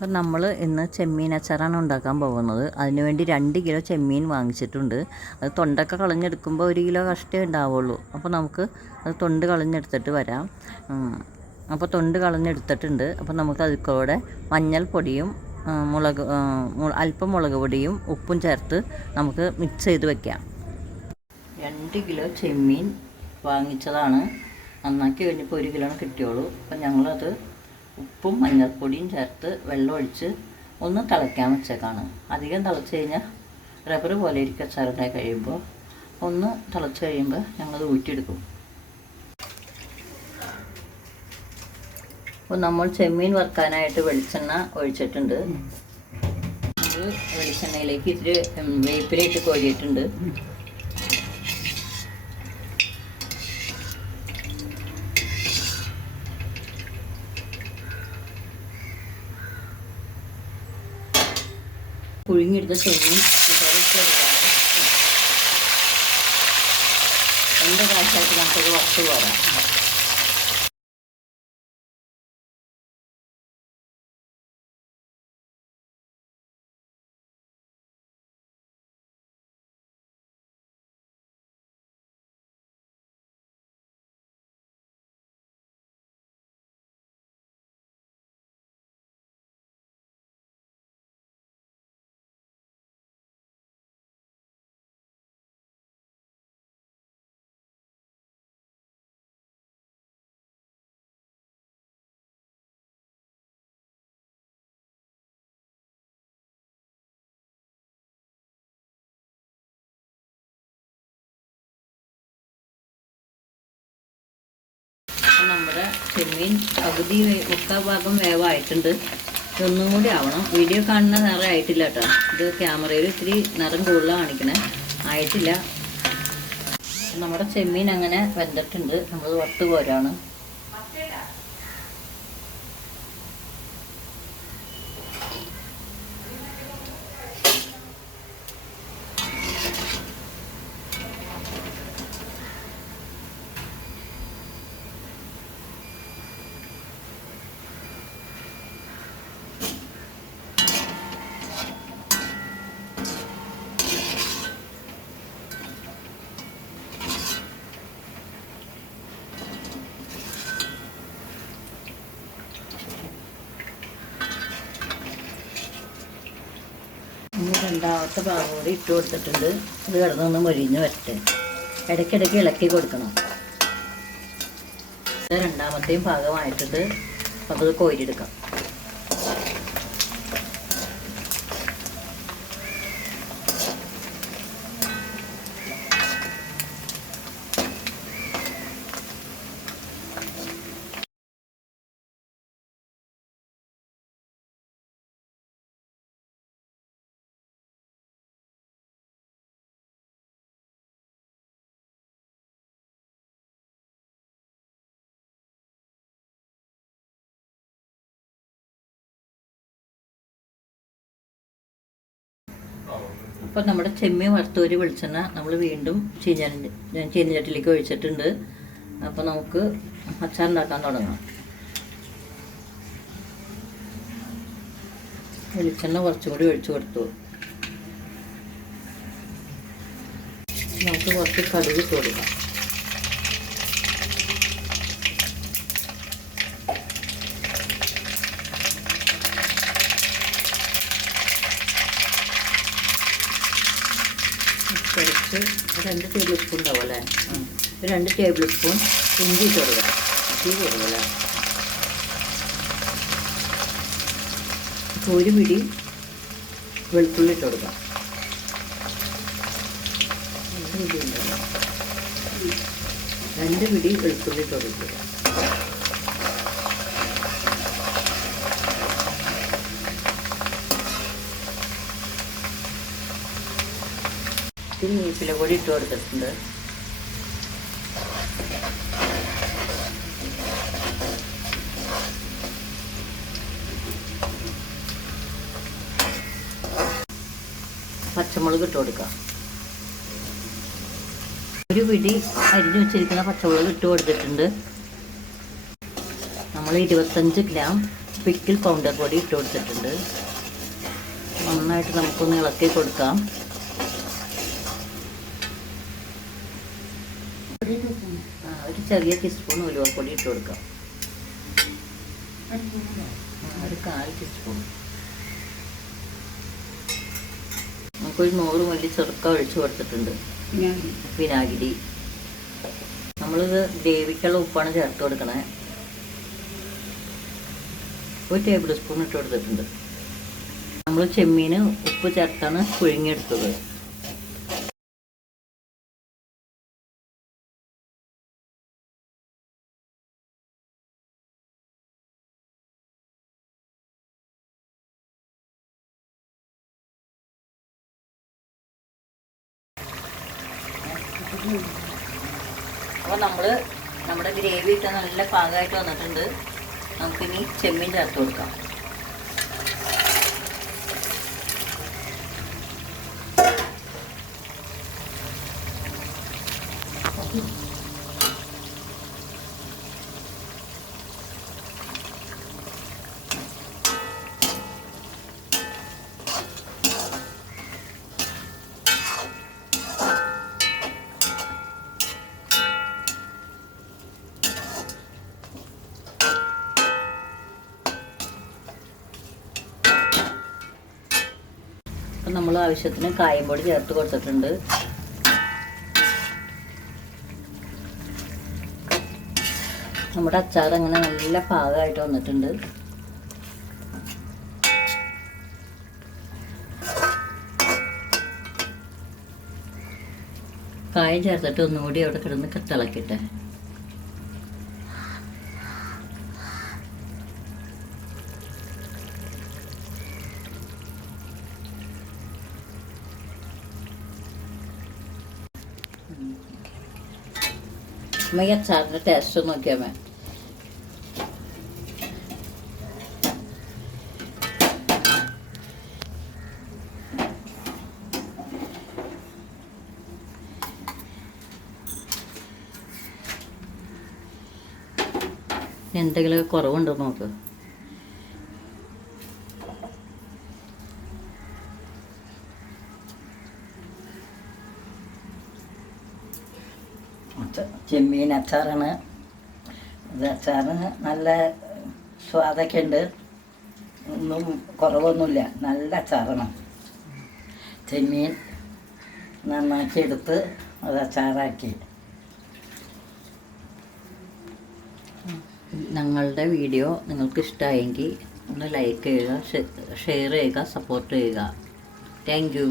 അപ്പം നമ്മൾ ഇന്ന് ചെമ്മീൻ അച്ചാറാണ് ഉണ്ടാക്കാൻ പോകുന്നത്. അതിനുവേണ്ടി 2 കിലോ ചെമ്മീൻ വാങ്ങിച്ചിട്ടുണ്ട്. അത് തൊണ്ടൊക്കെ കളഞ്ഞെടുക്കുമ്പോൾ 1 കിലോ കഷ്ട്ടേ ഉണ്ടാവുള്ളൂ. അപ്പോൾ നമുക്ക് അത് തൊണ്ട് കളഞ്ഞെടുത്തിട്ട് വരാം. അപ്പോൾ തൊണ്ട് കളഞ്ഞെടുത്തിട്ടുണ്ട്. അപ്പോൾ നമുക്ക് അതിൽ കൂടെ മഞ്ഞൾപ്പൊടിയും അല്പം മുളക് പൊടിയും ഉപ്പും ചേർത്ത് നമുക്ക് മിക്സ് ചെയ്ത് വയ്ക്കാം. 2 കിലോ ചെമ്മീൻ വാങ്ങിച്ചതാണ്. നന്നാക്കി കഴിഞ്ഞപ്പോൾ 1 കിലോ കിട്ടിയുള്ളൂ. അപ്പം ഞങ്ങളത് ഉപ്പും മഞ്ഞൾപ്പൊടിയും ചേർത്ത് വെള്ളം ഒഴിച്ച് ഒന്ന് തിളയ്ക്കാൻ വെച്ചേക്കാണ്. അധികം തിളച്ച് കഴിഞ്ഞാൽ റബ്ബർ പോലെ ഇരിക്കും അച്ചാറുണ്ടായി കഴിയുമ്പോൾ. ഒന്ന് തിളച്ച് കഴിയുമ്പോൾ ഞങ്ങളത് ഊറ്റിയെടുക്കും. അപ്പോൾ നമ്മൾ ചെമ്മീൻ വറുക്കാനായിട്ട് വെളിച്ചെണ്ണ ഒഴിച്ചിട്ടുണ്ട്. അത് വെളിച്ചെണ്ണയിലേക്ക് ഇത്തിരി വേപ്പിലയിട്ട് കോരിയിട്ടുണ്ട്. പുഴുങ്ങിയെടുത്ത ചെമ്മീൻ എടുക്കാം. എൻ്റെ കാശായിട്ട് നമുക്കത് വറുത്ത് പോരാം. നമ്മുടെ ചെമ്മീൻ പകുതി മുക്കാൽ ഭാഗം വേവായിട്ടുണ്ട്. ഇതൊന്നും കൂടി ആവണം. വീഡിയോ കാണുന്ന നിറം ആയിട്ടില്ല കേട്ടോ. ഇത് ക്യാമറയിൽ ഇത്തിരി നിറം കൂടുതലാണ് കാണിക്കണേ, ആയിട്ടില്ല. നമ്മുടെ ചെമ്മീൻ അങ്ങനെ വെന്തിട്ടുണ്ട്. നമ്മൾ വറുത്ത് പോരാണ്. ഇനി രണ്ടാമത്തെ ഭാഗം കൂടി ഇട്ട് കൊടുത്തിട്ടുണ്ട്. ഇത് കിടന്നൊന്ന് മൊരിഞ്ഞ് വരട്ടെ. ഇടയ്ക്കിടയ്ക്ക് ഇളക്കി കൊടുക്കണം. ഇത് രണ്ടാമത്തെയും ഭാഗമായിട്ടുണ്ട്. അപ്പോൾ അത് കോരിയെടുക്കാം. അപ്പോൾ നമ്മുടെ ചെമ്മീൻ വറുത്തൂരി വെളിച്ചെണ്ണ നമ്മൾ വീണ്ടും ചീനച്ചട്ടിയിലേക്ക് ഒഴിച്ചിട്ടുണ്ട്. അപ്പോൾ നമുക്ക് അച്ചാറുണ്ടാക്കാൻ തുടങ്ങാം. വെളിച്ചെണ്ണ കുറച്ചും കൂടി ഒഴിച്ചു കൊടുത്തു. നമുക്ക് കുറച്ച് കടുക് ഇട്ട് കൊടുക്കാം. കുറച്ച് 2 ടേബിൾ സ്പൂൺ ഉണ്ടാവും അല്ലേ? 2 ടേബിൾ സ്പൂൺ ഇഞ്ചി ഇട്ട് കൊടുക്കാം. ഇഞ്ചി കൊടുക്കില്ല. 1 പിടി വെളുത്തുള്ളി ഇട്ട് കൊടുക്കാം. 2 പിടി വെളുത്തുള്ളി ഇട്ട് കൊടുക്കുക. വേപ്പില പൊടി ഇട്ട് കൊടുത്തിട്ടുണ്ട്. പച്ചമുളക് ഇട്ട് കൊടുക്കാം. 1 പിടി അരിഞ്ഞു വെച്ചിരിക്കുന്ന പച്ചമുളക് ഇട്ട് കൊടുത്തിട്ടുണ്ട്. നമ്മൾ 25 ഗ്രാം പിക്കിൾ പൗഡർ പൊടി ഇട്ട് കൊടുത്തിട്ടുണ്ട്. നന്നായിട്ട് നമുക്കൊന്ന് ഇളക്കി കൊടുക്കാം. ഒരു ചെറിയ ടീസ്പൂൺ ഉലുവപ്പൊടി ഇട്ട് കൊടുക്കാം. ഒരു 1/4 ടീസ്പൂൺ. നമുക്കൊരു 100 മില്ലി ചെറുക്ക ഒഴിച്ച് കൊടുത്തിട്ടുണ്ട്. വിനാഗിരി. നമ്മളിത് ഗ്രേവിക്കുള്ള ഉപ്പാണ് ചേർത്ത് കൊടുക്കണേ. 1 ടേബിൾ സ്പൂൺ ഇട്ട് കൊടുത്തിട്ടുണ്ട്. നമ്മൾ ചെമ്മീൻ ഉപ്പ് ചേർത്താണ് പുഴുങ്ങിയെടുത്തത്. അപ്പോൾ നമ്മുടെ ഗ്രേവി ഇട്ട് നല്ല പാകമായിട്ട് വന്നിട്ടുണ്ട്. നമുക്കിനി ചെമ്മീൻ ചേർത്ത് കൊടുക്കാം. അപ്പം നമ്മൾ ആവശ്യത്തിന് കായം പൊടി ചേർത്ത് കൊടുത്തിട്ടുണ്ട്. നമ്മുടെ അച്ചാർ അങ്ങനെ നല്ല പാകമായിട്ട് വന്നിട്ടുണ്ട്. കായം ചേർത്തിട്ട് ഒന്നുകൂടി അവിടെ കിടന്ന് തിളക്കട്ടെ. ഈ അച്ചാറിൻ്റെ ടേസ്റ്റ് നോക്കിയാൽ മതി. എന്തെങ്കിലും കുറവുണ്ടോ നോക്ക്. ചെമ്മീൻ അച്ചാറാണ് ഇത്. അച്ചാറിന് നല്ല സ്വാദൊക്കെ ഉണ്ട്. ഒന്നും കുറവൊന്നുമില്ല. നല്ല അച്ചാറാണ്. ചെമ്മീൻ നന്നാക്കി എടുത്ത് അത് അച്ചാറാക്കി. ഞങ്ങളുടെ വീഡിയോ നിങ്ങൾക്ക് ഇഷ്ടമായെങ്കിൽ ഒന്ന് ലൈക്ക് ചെയ്യുക, ഷെയർ ചെയ്യുക, സപ്പോർട്ട് ചെയ്യുക. Thank you.